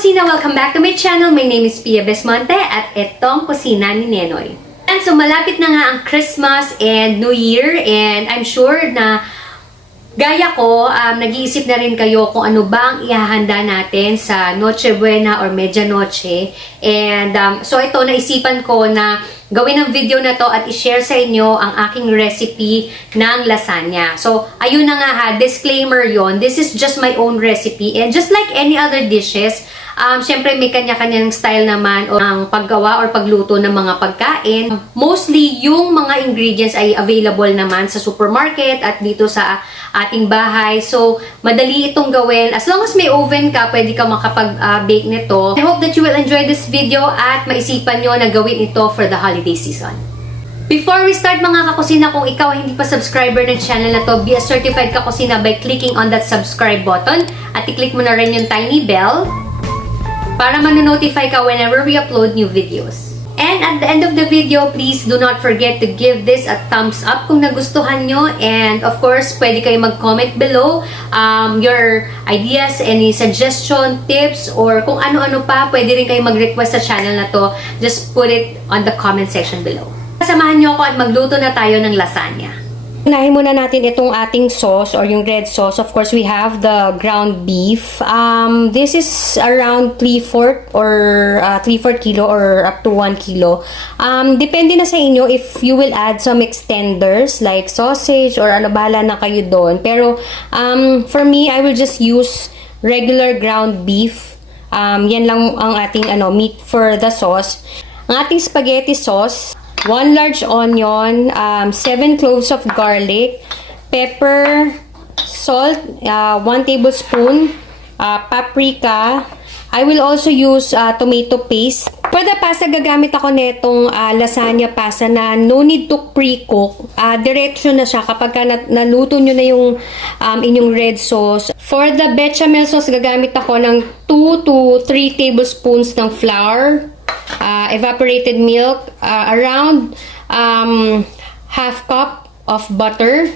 Kusina! Welcome back to my channel. My name is Pia Besmonte at etong Kusina ni Nenoy. And so malapit na nga ang Christmas and New Year and I'm sure na gaya ko, nag-iisip na rin kayo kung ano ba ang ihahanda natin sa Noche Buena or Medianoche. And so ito, naisipan ko na gawin ang video na to at i-share sa inyo ang aking recipe ng lasagna. So, ayun na nga ha, disclaimer yon. This is just my own recipe and just like any other dishes, syempre may kanya-kanyang style naman o ang paggawa or pagluto ng mga pagkain. Mostly, yung mga ingredients ay available naman sa supermarket at dito sa ating bahay. So, madali itong gawin. As long as may oven ka, pwede ka makapag-bake nito. I hope that you will enjoy this video at maisipan nyo na gawin ito for the holiday season. Before we start mga kakusina, kung ikaw hindi pa subscriber ng channel na to, be a certified kakusina by clicking on that subscribe button at i-click mo na rin yung tiny bell para manonotify ka whenever we upload new videos. And at the end of the video, please do not forget to give this a thumbs up kung nagustuhan nyo. And of course, pwede kayo mag-comment below your ideas, any suggestion, tips, or kung ano-ano pa, pwede rin kayo mag-request sa channel na to. Just put it on the comment section below. Samahan nyo ako at magluto na tayo ng lasagna. Unahin muna natin itong ating sauce or yung red sauce. Of course, we have the ground beef. This is around 3/4 or 3/4 kilo or up to 1 kilo. Depende na sa inyo if you will add some extenders like sausage or ano, bahala na kayo doon. Pero for me, I will just use regular ground beef. Yan lang ang ating meat for the sauce. Ang ating spaghetti sauce, 1 large onion, 7 cloves of garlic, pepper, salt, 1 tablespoon, paprika. I will also use tomato paste. For the pasta, gagamit ako netong lasagna pasta na no need to pre-cook. Diretso na siya kapag naluto nyo na yung inyong red sauce. For the bechamel sauce, gagamit ako ng 2 to 3 tablespoons ng flour, evaporated milk, around half cup of butter,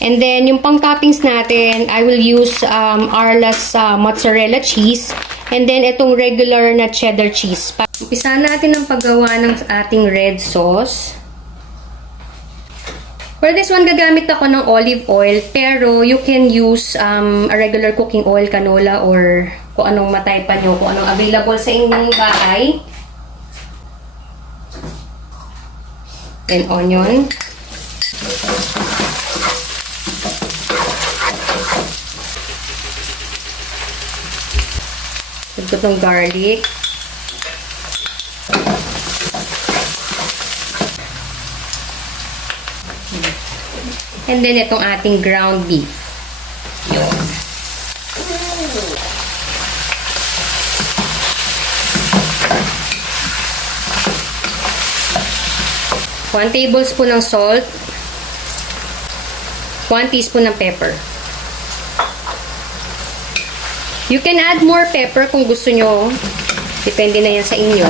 and then yung pang toppings natin, I will use Arla's mozzarella cheese, and then itong regular na cheddar cheese. Umpisa natin ang paggawa ng ating red sauce. For this one, gagamit ako ng olive oil, pero you can use a regular cooking oil, canola, or kung anong mataypan nyo, kung anong available sa inyong bahay. And onion. Ito ng garlic. And then itong ating ground beef. Yun. 1 tablespoon ng salt, 1 teaspoon ng pepper. You can add more pepper kung gusto nyo. Depende na yan sa inyo.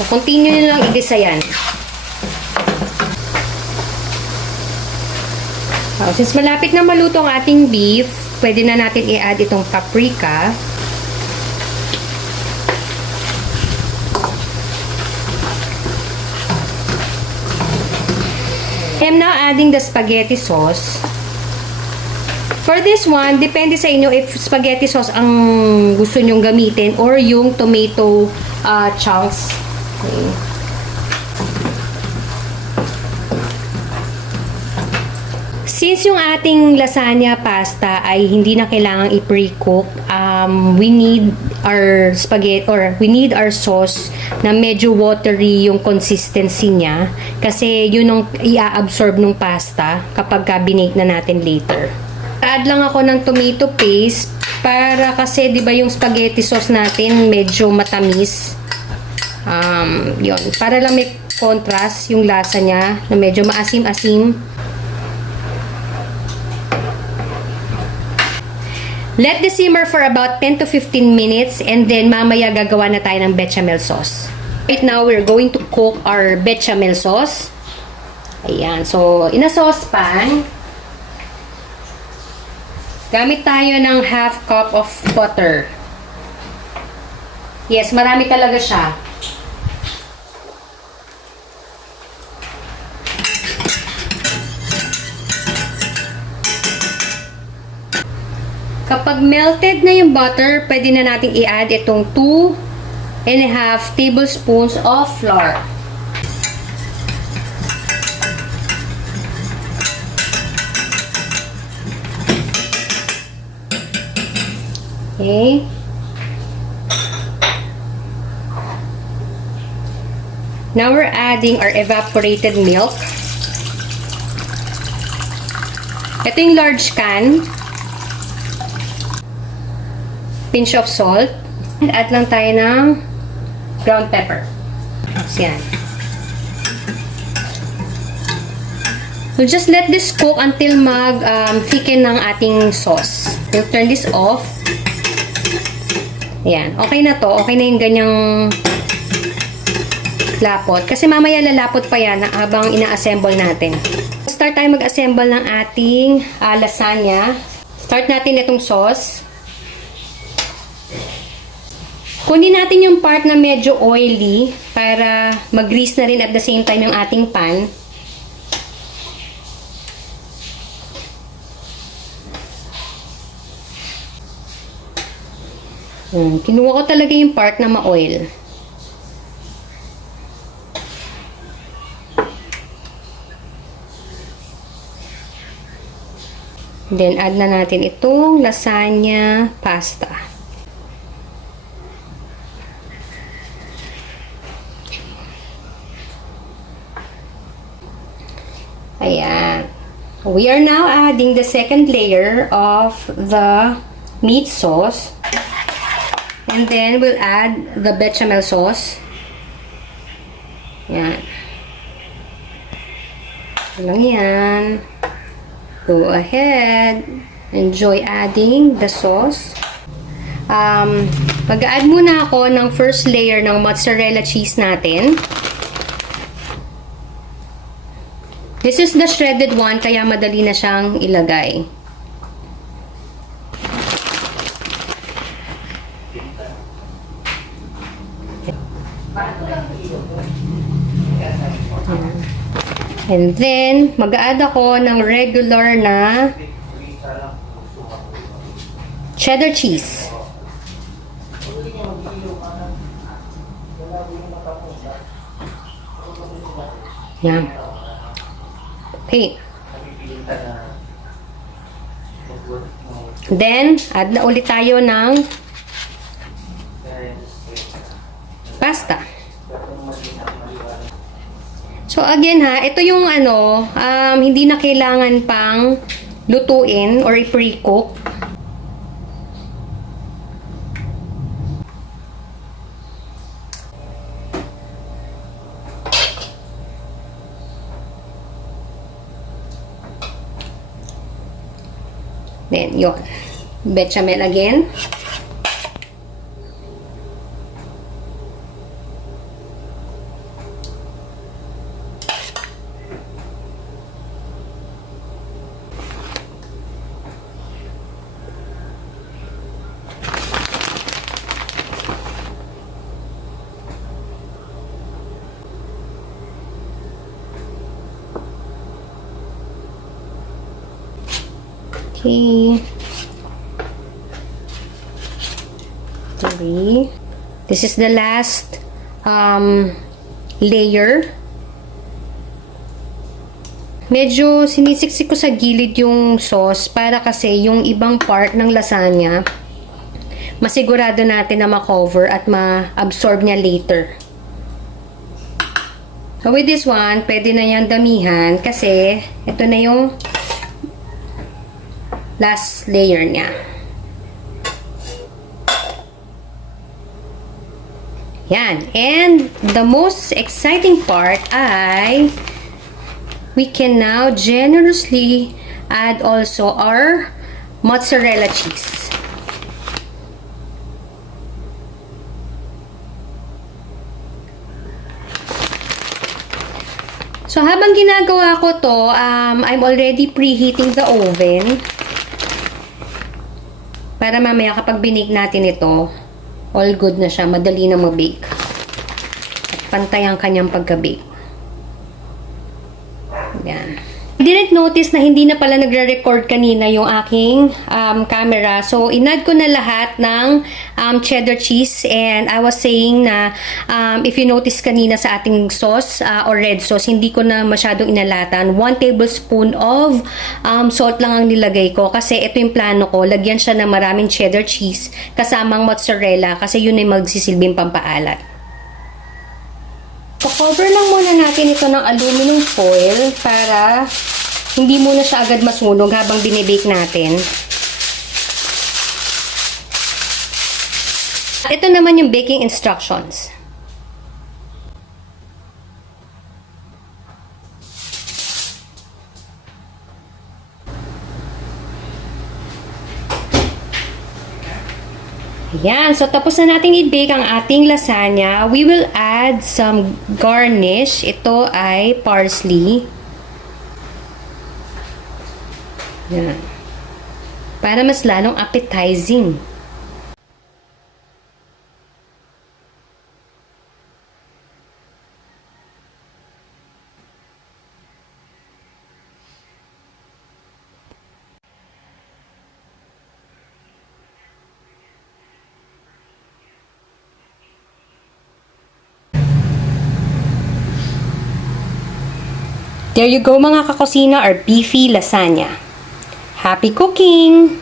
So, continue nyo lang i-gisa yan. Since malapit na maluto ang ating beef, pwede na natin i-add itong paprika. I'm now adding the spaghetti sauce. For this one, depende sa inyo if spaghetti sauce ang gusto nyong gamitin or yung tomato chunks. Okay. Since yung ating lasagna pasta ay hindi na kailangang i-pre-cook, we need our spaghetti or we need our sauce na medyo watery yung consistency niya kasi yun ang i-absorb ng pasta kapag binake na natin later. Add lang ako ng tomato paste para kasi 'di ba yung spaghetti sauce natin medyo matamis. Yun, para lang may contrast yung lasa niya na medyo maasim-asim. Let this simmer for about 10 to 15 minutes and then mamaya gagawa na tayo ng bechamel sauce. Right now, we're going to cook our bechamel sauce. Ayan. So, in a saucepan, gamit tayo ng half cup of butter. Yes, marami talaga siya. Kapag melted na yung butter, pwede na natin i-add itong 2.5 tablespoons of flour. Okay. Now we're adding our evaporated milk. Ito yung large can. Pinch of salt. And add lang tayo ng ground pepper. So, yan. We'll just let this cook until thicken ng ating sauce. We'll turn this off. Ayan. Okay na to. Okay na yung ganyang lapot. Kasi mamaya lalapot pa yan habang ina-assemble natin. Start tayo mag-assemble ng ating lasagna. Start natin itong sauce. Kunin natin yung part na medyo oily para mag-grease na rin at the same time yung ating pan. Kinuha ko talaga yung part na ma-oil. Then, add na natin itong lasagna pasta. Ayan. We are now adding the second layer of the meat sauce. And then, we'll add the bechamel sauce. Ayan. Lang yan. Go ahead. Enjoy adding the sauce. Mag-add muna ako ng first layer ng mozzarella cheese natin. This is the shredded one, kaya madali na siyang ilagay. And then, mag-add ako ng regular na cheddar cheese. Yan. Okay. Then, add na ulit tayo ng pasta. So, again ito yung hindi na kailangan pang lutuin or i-pre-cook. Then, yun. Bechamel again. Okay. 3. This is the last layer. Medyo sinisiksik ko sa gilid yung sauce para kasi yung ibang part ng lasagna masigurado natin na ma-cover at ma-absorb niya later. So with this one, pwede na yan damihan kasi ito na yung last layer niya. Yan. And the most exciting part ay we can now generously add also our mozzarella cheese. So, habang ginagawa ko to, I'm already preheating the oven. Para mamaya kapag binake natin ito, all good na siya. Madali na mag-bake. At pantay ang kanyang pagka-bake. Yan. I didn't notice na hindi na pala nagre-record kanina yung aking camera. So, inad ko na lahat ng cheddar cheese. And I was saying na if you notice kanina sa ating sauce or red sauce, hindi ko na masyadong inalatan. 1 tablespoon of salt lang ang nilagay ko. Kasi ito yung plano ko. Lagyan siya ng maraming cheddar cheese kasamang mozzarella. Kasi yun ay magsisilbing pampaalat. So-cover lang muna natin ito ng aluminum foil para hindi muna siya agad masunog habang binibake natin. Ito naman yung baking instructions. Ayan. So, tapos na natin i-bake ang ating lasagna. We will add some garnish. Ito ay parsley. Ayan. Para mas lalong appetizing. There you go mga kakusina, our beefy lasagna. Happy cooking!